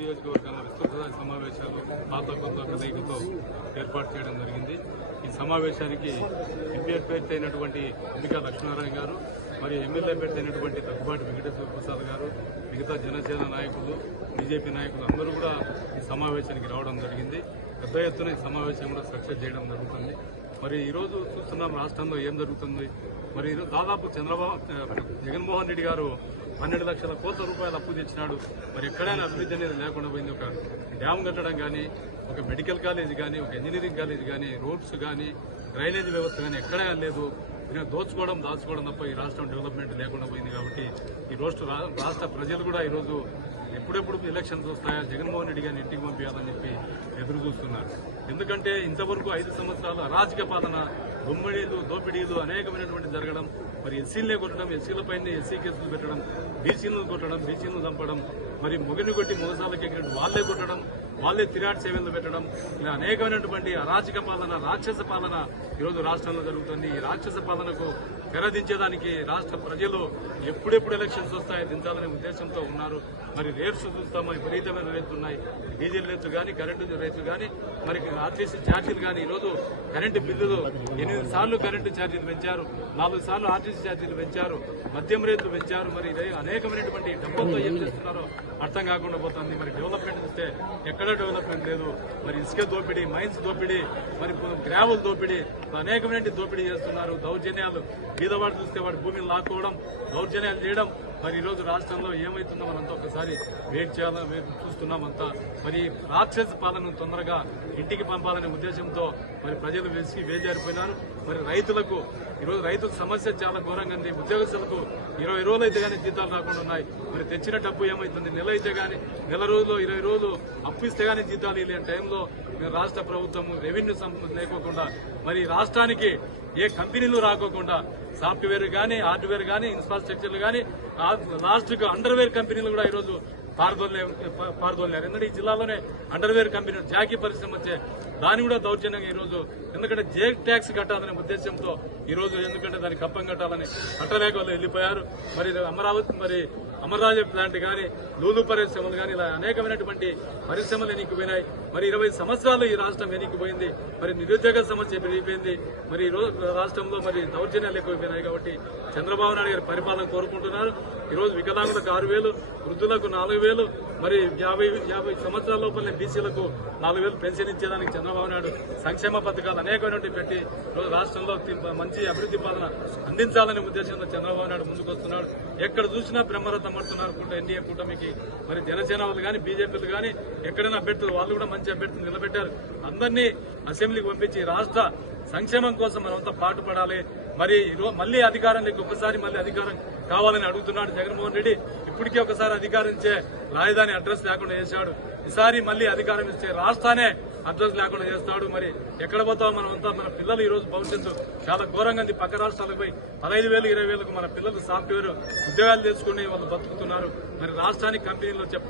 నియోజకవర్గాల విస్తృత సమావేశాలు పాత కొత్త కదయికతో ఏర్పాటు చేయడం జరిగింది. ఈ సమావేశానికి ఎంపీ అభ్యర్థి అయినటువంటి ఎంపిక లక్ష్మీనారాయణ గారు మరి ఎమ్మెల్యే అభ్యర్థి అయినటువంటి తగ్గుబాటి వెంకటేశ్వర ప్రసాద్ గారు మిగతా జనసేన నాయకులు బీజేపీ నాయకులు అందరూ కూడా ఈ సమావేశానికి రావడం జరిగింది. పెద్ద ఎత్తున ఈ సమావేశం కూడా సక్సెస్ చేయడం జరుగుతుంది. మరి ఈరోజు చూస్తున్నాం రాష్ట్రంలో ఏం జరుగుతుంది? మరి ఈరోజు దాదాపు చంద్రబాబు జగన్మోహన్ రెడ్డి గారు పన్నెండు లక్షల కోట్ల రూపాయలు అప్పు తెచ్చినాడు. మరి ఎక్కడైనా అభివృద్ధి అనేది లేకుండా పోయింది. ఒక డ్యామ్ కట్టడం కానీ ఒక మెడికల్ కాలేజ్ కానీ ఒక ఇంజనీరింగ్ కాలేజ్ కానీ రోడ్స్ కానీ డ్రైనేజ్ వ్యవస్థ కానీ ఎక్కడైనా లేదు. ఇక దోచుకోవడం దాచుకోవడం తప్ప ఈ రాష్ట్రం డెవలప్మెంట్ లేకుండా పోయింది కాబట్టి ఈ రాష్ట్ర రాష్ట్ర ప్రజలు కూడా ఈరోజు ఎప్పుడెప్పుడు ఎలక్షన్స్ వస్తాయా? జగన్మోహన్ రెడ్డి గారిని ఇంటికి పంపించాలని చెప్పి ఎదురు చూస్తున్నారు ఎందుకంటే ఇంతవరకు ఐదు సంవత్సరాలు అరాజక పాలన బొమ్మడీలు దోపిడీలు అనేకమైనటువంటి జరగడం మరి ఎస్సీలనే కొట్టడం ఎస్సీలపైన ఎస్సీ కేసులు పెట్టడం బీసీలను కొట్టడం బీసీలను చంపడం మరి మొగిని కొట్టి మోసాలకి ఎక్కినట్టు వాళ్ళే కొట్టడం వాళ్ళే తిరాట్ సేవలు పెట్టడం ఇలా అనేకమైనటువంటి అరాచక పాలన రాక్షస పాలన ఈరోజు రాష్ట్రంలో జరుగుతుంది. ఈ రాక్షస పాలనకు తెరదించేదానికి రాష్ట్ర ప్రజలు ఎప్పుడెప్పుడు ఎలక్షన్స్ వస్తాయో దించాలనే ఉద్దేశంతో ఉన్నారు. మరి రేట్స్ చూస్తామో విపరీతమైన రేట్లు ఉన్నాయి. డీజిల్ రేట్లు కానీ కరెంటు రేట్లు కానీ మరి ఆర్టీసీ ఛార్జీలు కానీ ఈరోజు కరెంటు బిల్లులు ఎనిమిది సార్లు కరెంటు ఛార్జీలు పెంచారు. నాలుగు సార్లు ఆర్టీసీ ఛార్జీలు పెంచారు. మద్యం రేట్లు పెంచారు. మరి ఇదే అనేకమైనటువంటి డబ్బులతో ఏం చేస్తున్నారో అర్థం కాకుండా పోతుంది. మరి డెవలప్మెంట్ చూస్తే ఎక్కడ డెవలప్మెంట్ లేదు. మరి ఇసుక దోపిడీ మైన్స్ దోపిడీ మరి గ్రావెల్ దోపిడీ అనేకమైన దోపిడీ చేస్తున్నారు. దౌర్జన్యాలు బీదవాడు చూస్తే వాడి భూమిని లాక్కోవడం దౌర్జన్యాలు చేయడం మరి ఈరోజు రాష్ట్రంలో ఏమైతుందో మనంతా ఒకసారి వెయిట్ చేయాలని మేము చూస్తున్నామంతా మరి రాక్షస పాలన తొందరగా ఇంటికి పంపాలనే ఉద్దేశంతో మరి ప్రజలు వేసి వేజారిపోయినారు. మరి రైతులకు ఈరోజు రైతుల సమస్య చాలా ఘోరంగా ఉంది. ఉద్యోగస్తులకు ఇరవై రోజులు అయితే కానీ జీతాలు రాకుండా ఉన్నాయి. మరి తెచ్చిన డబ్బు ఏమైతుంది? నెల అయితే కానీ నెల రోజులు ఇరవై రోజులు అప్పు ఇస్తే కానీ జీతాలు ఇవ్వలేని టైంలో మరి రాష్ట్ర ప్రభుత్వం రెవెన్యూ లేకోకుండా మరి రాష్ట్రానికి ఏ కంపెనీలు రాకోకుండా సాఫ్ట్వేర్ కానీ హార్డ్వేర్ కానీ ఇన్ఫ్రాస్ట్రక్చర్లు కానీ లాస్ట్ అండర్వేర్ కంపెనీలు కూడా ఈరోజు పారదోలే పారదోలేరు ఎందుకంటే ఈ జిల్లాలోనే అండర్వేర్ కంపెనీ జాకీ పరిశ్రమ వచ్చే దాన్ని కూడా దౌర్జన్యంగా ఈరోజు ఎందుకంటే జే ట్యాక్స్ కట్టాలనే ఉద్దేశంతో ఈరోజు ఎందుకంటే దానికి కప్పం కట్టాలని కట్టలేక వాళ్ళు వెళ్ళిపోయారు. మరి అమరావతి మరి అమర్రాజు ప్లాంట్ కానీ లూలు పరిశ్రమలు కానీ ఇలా అనేకమైనటువంటి పరిశ్రమలు ఎన్నికపోయినాయి మరి ఇరవై సంవత్సరాలు ఈ రాష్ట్రం ఎన్నికపోయింది మరి నిరుద్యోగ సమస్య పెరిగిపోయింది. మరి ఈ రోజు రాష్ట్రంలో మరి దౌర్జన్యాలు ఎక్కువైపోయినాయి కాబట్టి చంద్రబాబు నాయుడు గారి పరిపాలన కోరుకుంటున్నారు. ఈరోజు వికలాంగులకు ఆరు వేలు వృద్ధులకు నాలుగు వేలు మరి యాభై యాభై సంవత్సరాల లోపలనే బీసీలకు నాలుగు వేలు పెన్షన్ ఇచ్చేదానికి చంద్రబాబు నాయుడు సంక్షేమ పథకాలు అనేకమైనటువంటి పెట్టి రాష్ట్రంలో మంచి అభివృద్ధి పాలన అందించాలనే ఉద్దేశంతో చంద్రబాబు నాయుడు ముందుకొస్తున్నాడు. ఎక్కడ చూసినా బ్రహ్మరథం పడుతున్నారు కూట ఎన్డీఏ కూటమికి. మరి జనసేన వాళ్ళు కానీ బీజేపీలు కానీ ఎక్కడైనా అభ్యర్థులు వాళ్ళు కూడా మంచి అభ్యర్థులు నిలబెట్టారు. అందరినీ అసెంబ్లీకి పంపించి రాష్ట్ర సంక్షేమం కోసం మనమంతా పాటుపడాలి. మరి ఈరో- మళ్ళీ అధికారానికి ఒకసారి మళ్ళీ అధికారం కావాలని అడుగుతున్నాడు జగన్మోహన్ రెడ్డి. ఇప్పటికే ఒకసారి అధికారం ఇచ్చే రాజధాని అడ్రస్ లేకుండా చేశాడు. ఈసారి మళ్ళీ అధికారం ఇచ్చే రాష్ట్రానే అడ్రస్ లేకుండా చేస్తాడు. మరి ఎక్కడ పోతామో మనం అంతా? మన పిల్లలు ఈ రోజు భవిష్యత్తు చాలా ఘోరంగా ఉంది. పక్క రాష్ట్రాలకు పోయి పదహైదు వేలు ఇరవై వేలకు మన పిల్లలు సాఫ్ట్వేర్ ఉద్యోగాలు చేసుకుని వాళ్ళు బతుకుతున్నారు. మరి రాష్ట్రానికి కంపెనీలో చెప్